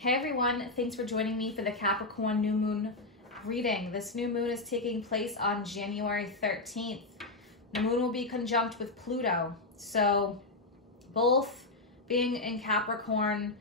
Hey everyone, thanks for joining me for the Capricorn new moon reading. This new moon is taking place on January 13th. The moon will be conjunct with Pluto. So both being in Capricorn,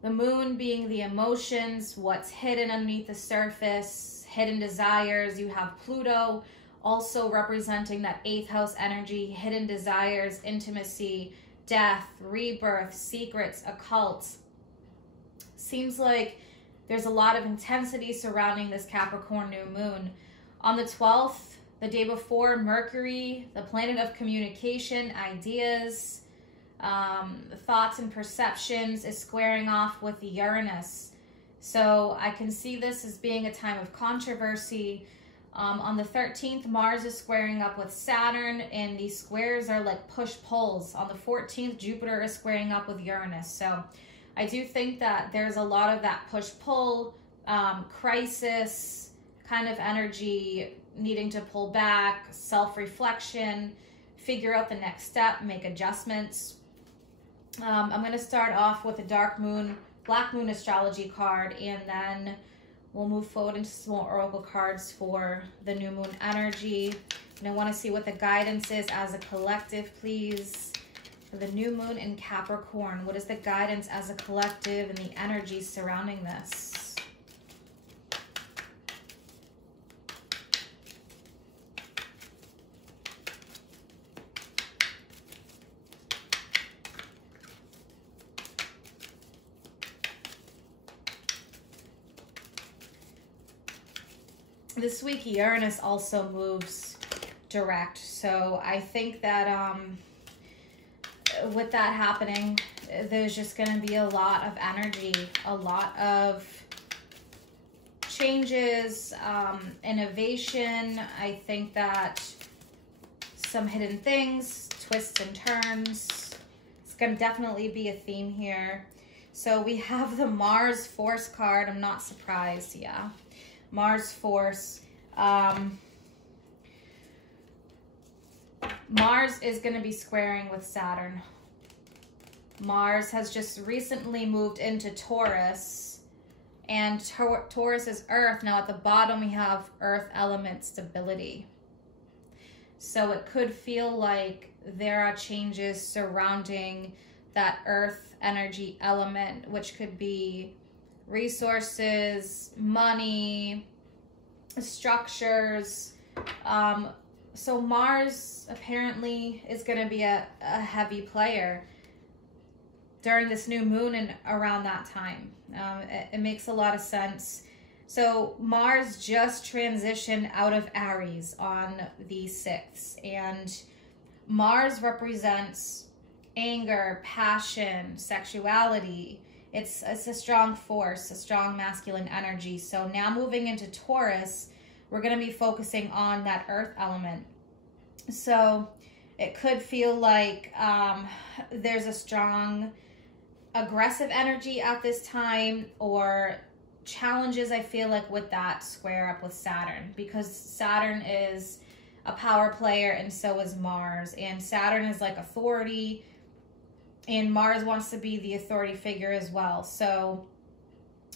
the moon being the emotions, what's hidden underneath the surface, hidden desires. You have Pluto also representing that 8th house energy, hidden desires, intimacy, death, rebirth, secrets, occult. Seems like there's a lot of intensity surrounding this Capricorn new moon. On the 12th, the day before, Mercury, the planet of communication, ideas, thoughts and perceptions, is squaring off with Uranus. So I can see this as being a time of controversy. On the 13th, Mars is squaring up with Saturn, and these squares are like push-pulls. On the 14th, Jupiter is squaring up with Uranus. So I do think that there's a lot of that push-pull, crisis kind of energy, needing to pull back, self-reflection, figure out the next step, make adjustments. I'm going to start off with a dark moon, black moon astrology card, and then we'll move forward into some more oracle cards for the new moon energy. And I want to see what the guidance is as a collective, please. For the new moon in Capricorn, what is the guidance as a collective and the energy surrounding this? This week, Uranus also moves direct. So I think that with that happening, there's just going to be a lot of energy, a lot of changes, innovation. I think that some hidden things, twists and turns. It's going to definitely be a theme here. So we have the Mars Force card. I'm not surprised. Yeah. Mars Force. Mars is going to be squaring with Saturn. Mars has just recently moved into Taurus, and Taurus is Earth. Now at the bottom we have Earth element stability. So it could feel like there are changes surrounding that Earth energy element, which could be resources, money, structures. So Mars apparently is going to be a heavy player during this new moon and around that time. It makes a lot of sense. So Mars just transitioned out of Aries on the 6th, and Mars represents anger, passion, sexuality. It's a strong force, a strong masculine energy. So now moving into Taurus, we're going to be focusing on that earth element. So it could feel like there's a strong aggressive energy at this time, or challenges, I feel like, with that square up with Saturn, because Saturn is a power player and so is Mars. And Saturn is like authority, and Mars wants to be the authority figure as well. So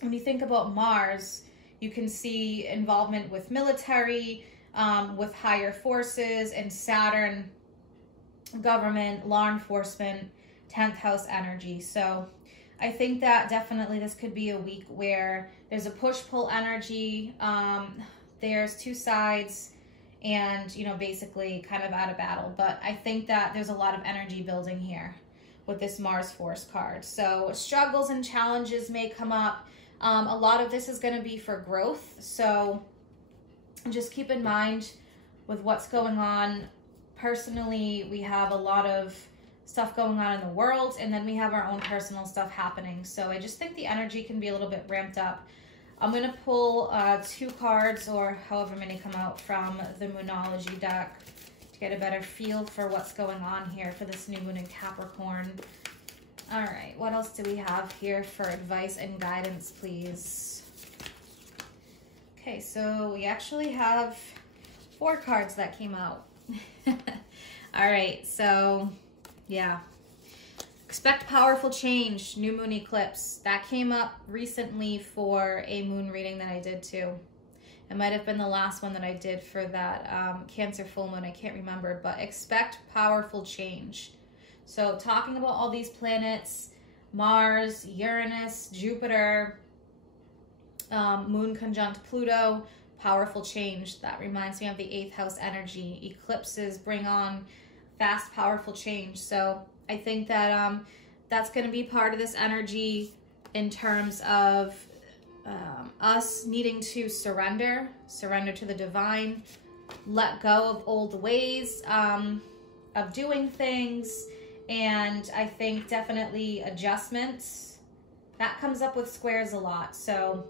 when you think about Mars, you can see involvement with military, with higher forces, and Saturn, government, law enforcement, 10th house energy. So I think that definitely this could be a week where there's a push-pull energy. There's two sides and, you know, basically kind of at a battle. But I think that there's a lot of energy building here with this Mars Force card. So struggles and challenges may come up. A lot of this is going to be for growth. So just keep in mind with what's going on. Personally, we have a lot of stuff going on in the world, and then we have our own personal stuff happening. So I just think the energy can be a little bit ramped up. I'm going to pull 2 cards, or however many come out, from the Moonology deck to get a better feel for what's going on here for this new moon in Capricorn. All right, what else do we have here for advice and guidance, please? Okay, so we actually have 4 cards that came out. All right, so yeah, Expect powerful change, new moon eclipse. That came up recently for a moon reading that I did too. It might have been the last one that I did for that Cancer full moon. I can't remember, but expect powerful change. So talking about all these planets, Mars, Uranus, Jupiter, moon conjunct Pluto, powerful change. That reminds me of the 8th house energy. Eclipses bring on fast, powerful change. So I think that that's going to be part of this energy in terms of us needing to surrender to the divine, let go of old ways of doing things, and I think definitely adjustments. That comes up with squares a lot. So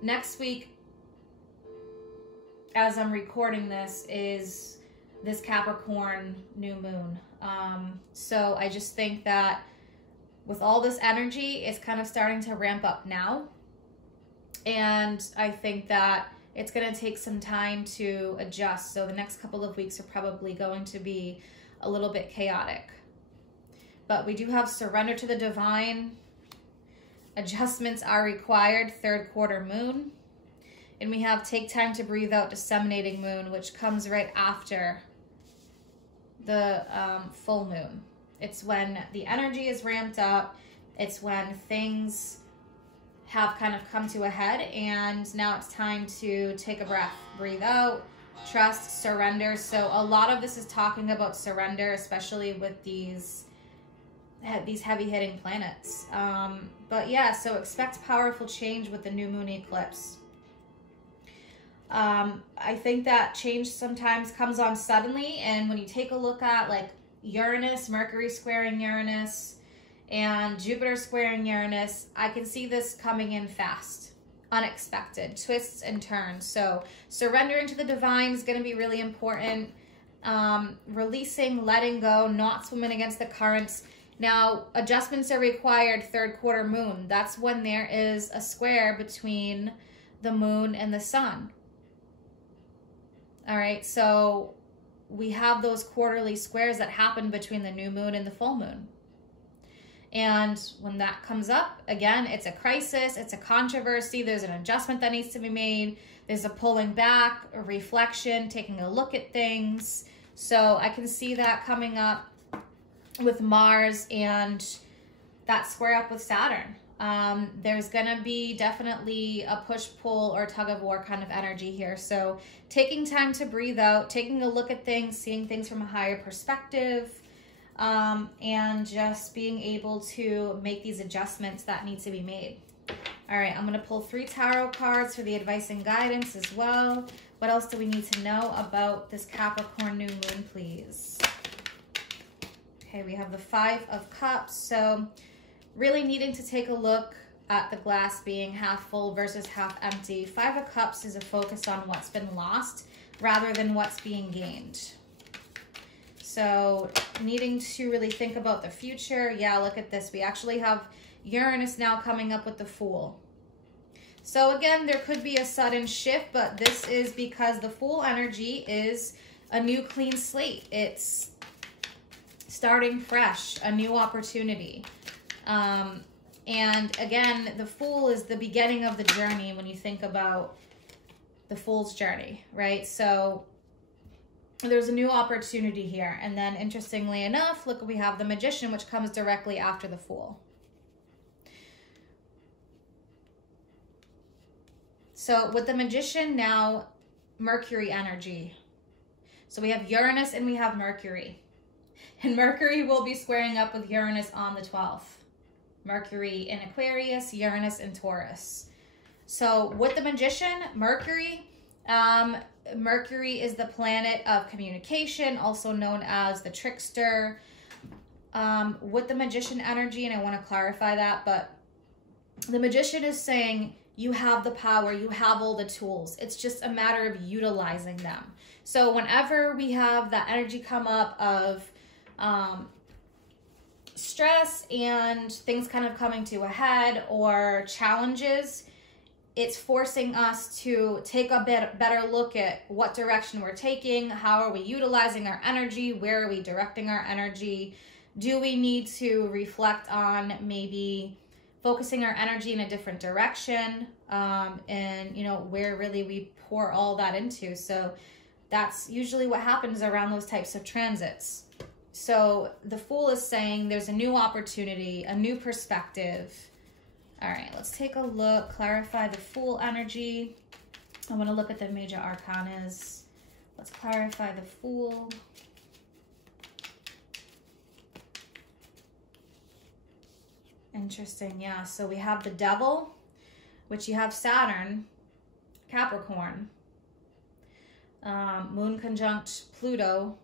next week, as I'm recording this, is this Capricorn new moon. So I just think that with all this energy, it's kind of starting to ramp up now. And I think that it's going to take some time to adjust. So the next couple of weeks are probably going to be a little bit chaotic. But we do have surrender to the divine. Adjustments are required, 3rd quarter moon. And we have take time to breathe out, disseminating moon, which comes right after the full moon. It's when the energy is ramped up. It's when things have kind of come to a head, and now it's time to take a breath, breathe out, trust, surrender. So a lot of this is talking about surrender, especially with these heavy hitting planets. But yeah, so expect powerful change with the new moon eclipse. I think that change sometimes comes on suddenly, and when you take a look at like Uranus, Mercury squaring Uranus, and Jupiter squaring Uranus, I can see this coming in fast, unexpected, twists and turns. So surrendering to the divine is going to be really important. Releasing, letting go, not swimming against the currents. Now, adjustments are required, 3rd quarter moon. That's when there is a square between the moon and the sun. All right, so we have those quarterly squares that happen between the new moon and the full moon. And when that comes up, again, it's a crisis, it's a controversy, there's an adjustment that needs to be made, there's a pulling back, a reflection, taking a look at things. So I can see that coming up with Mars and that square up with Saturn. There's gonna be definitely a push-pull or tug-of-war kind of energy here. So taking time to breathe out, taking a look at things, seeing things from a higher perspective, and just being able to make these adjustments that need to be made. All right, I'm going to pull 3 tarot cards for the advice and guidance as well. What else do we need to know about this Capricorn new moon, please? Okay, we have the 5 of Cups. So really needing to take a look at the glass being half full versus half empty. 5 of Cups is a focus on what's been lost rather than what's being gained. So needing to really think about the future. Yeah, look at this. We actually have Uranus now coming up with the Fool. So again, there could be a sudden shift, but this is because the Fool energy is a new clean slate. It's starting fresh, a new opportunity. And again, the Fool is the beginning of the journey when you think about the Fool's journey, right? So there's a new opportunity here. And then interestingly enough, look, we have the Magician, which comes directly after the Fool. So with the Magician now, Mercury energy. So we have Uranus and we have Mercury. And Mercury will be squaring up with Uranus on the 12th. Mercury in Aquarius, Uranus in Taurus. So with the Magician, Mercury, Mercury is the planet of communication, also known as the trickster. With the Magician energy, and I want to clarify that, but the Magician is saying you have the power, you have all the tools. It's just a matter of utilizing them. So whenever we have that energy come up of stress and things kind of coming to a head or challenges, it's forcing us to take a better look at what direction we're taking, how are we utilizing our energy, where are we directing our energy, Do we need to reflect on maybe focusing our energy in a different direction, and, you know, where really we pour all that into? So that's usually what happens around those types of transits. So the Fool is saying there's a new opportunity, a new perspective. All right, let's take a look, clarify the Fool energy. I want to look at the major arcanas. Let's clarify the Fool. Interesting, yeah. So we have the Devil, which you have Saturn, Capricorn, Moon conjunct Pluto,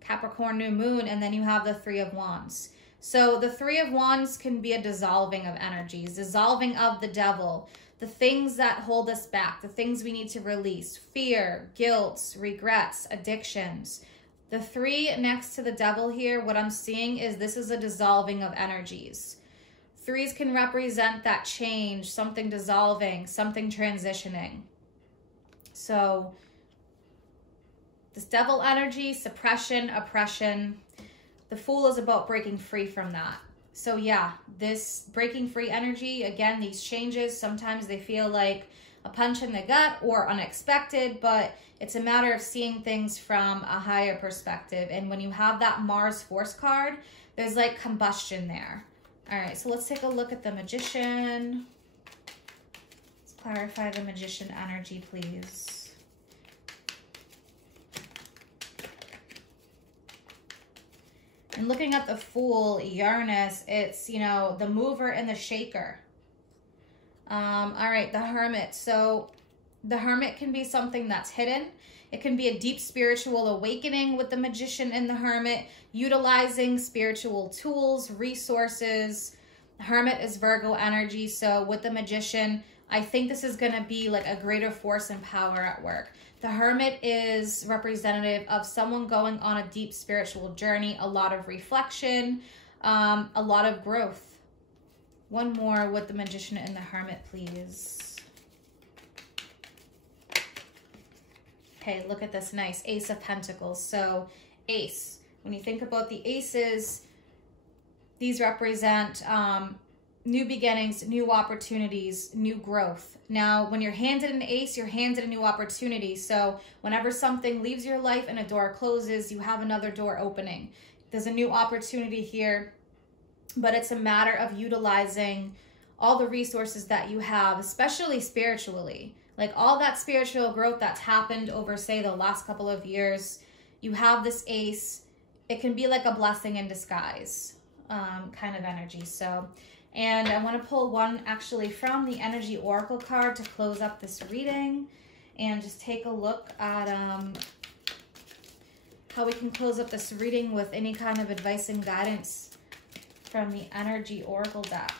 Capricorn new moon, and then you have the Three of Wands. So the Three of Wands can be a dissolving of energies, dissolving of the Devil, the things that hold us back, the things we need to release, fear, guilt, regrets, addictions. The three next to the Devil here, what I'm seeing is this is a dissolving of energies. Threes can represent that change, something dissolving, something transitioning. So this Devil energy, suppression, oppression, the Fool is about breaking free from that. So yeah, this breaking free energy, again, these changes, sometimes they feel like a punch in the gut or unexpected, but it's a matter of seeing things from a higher perspective. And when you have that Mars Force card, there's like combustion there. All right, so let's take a look at the Magician. Let's clarify the Magician energy, please. And looking at the Fool, Uranus, it's, you know, the mover and the shaker. All right, the Hermit. So the Hermit can be something that's hidden. It can be a deep spiritual awakening with the Magician and the Hermit, utilizing spiritual tools, resources. The Hermit is Virgo energy. So with the Magician, I think this is going to be like a greater force and power at work. The Hermit is representative of someone going on a deep spiritual journey, a lot of reflection, a lot of growth. One more with the Magician and the Hermit, please. Okay, look at this nice Ace of Pentacles. So Ace, when you think about the aces, these represent new beginnings, new opportunities, new growth. Now, when you're handed an ace, you're handed a new opportunity. So whenever something leaves your life and a door closes, you have another door opening. There's a new opportunity here, but it's a matter of utilizing all the resources that you have, especially spiritually. Like all that spiritual growth that's happened over, say, the last couple of years, you have this ace. It can be like a blessing in disguise kind of energy. So, and I want to pull one actually from the Energy Oracle card to close up this reading and just take a look at how we can close up this reading with any kind of advice and guidance from the Energy Oracle deck.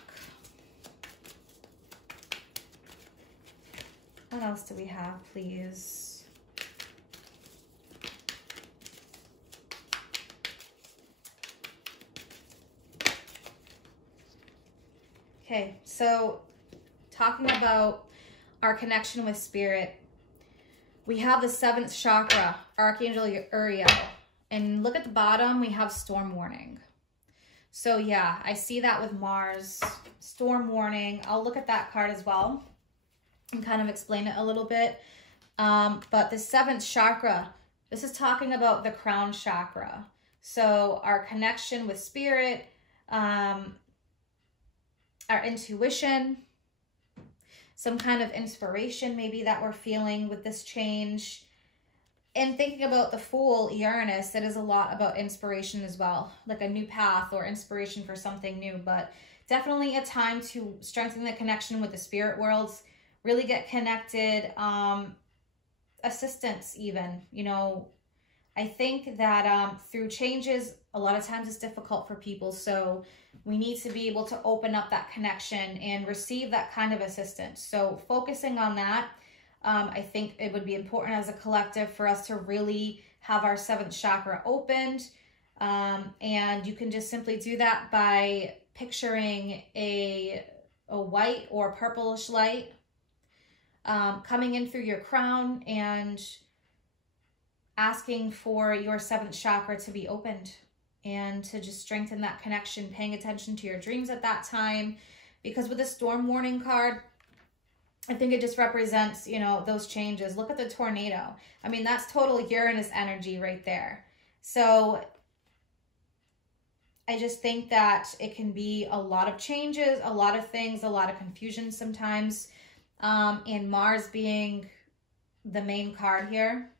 What else do we have, please? Okay, so talking about our connection with spirit, we have the 7th chakra, Archangel Uriel. And look at the bottom, we have storm warning. So yeah, I see that with Mars, storm warning. I'll look at that card as well and kind of explain it a little bit. But the 7th chakra, this is talking about the crown chakra. So our connection with spirit, our intuition, some kind of inspiration maybe that we're feeling with this change. And thinking about the Fool, Uranus, it is a lot about inspiration as well, like a new path or inspiration for something new. But definitely a time to strengthen the connection with the spirit worlds, really get connected, assistance even, you know. I think that through changes, a lot of times it's difficult for people. So we need to be able to open up that connection and receive that kind of assistance. So focusing on that, I think it would be important as a collective for us to really have our 7th chakra opened. And you can just simply do that by picturing a white or purplish light coming in through your crown and asking for your 7th chakra to be opened. and to just strengthen that connection, paying attention to your dreams at that time. Because with the storm warning card, I think it just represents, you know, those changes. Look at the tornado. I mean, that's total Uranus energy right there. So I just think that it can be a lot of changes, a lot of things, a lot of confusion sometimes. And Mars being the main card here,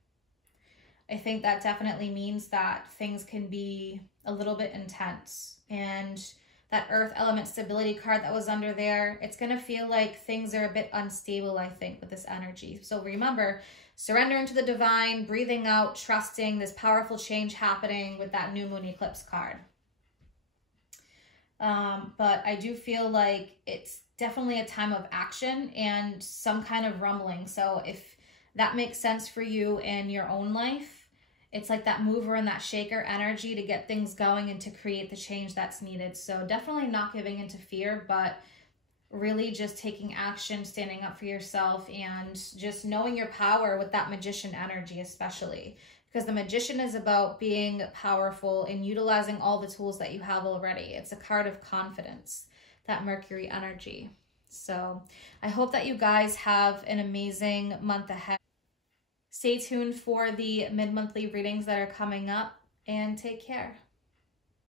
I think that definitely means that things can be a little bit intense. And that earth element stability card that was under there, it's going to feel like things are a bit unstable, I think, with this energy. So remember, surrendering to the divine, breathing out, trusting this powerful change happening with that new moon eclipse card. But I do feel like it's definitely a time of action and some kind of rumbling. So if that makes sense for you in your own life, it's like that mover and that shaker energy to get things going and to create the change that's needed. So definitely not giving into fear, but really just taking action, standing up for yourself, and just knowing your power with that magician energy especially. Because the magician is about being powerful and utilizing all the tools that you have already. It's a card of confidence, that Mercury energy. So I hope that you guys have an amazing month ahead. Stay tuned for the mid-monthly readings that are coming up, and take care.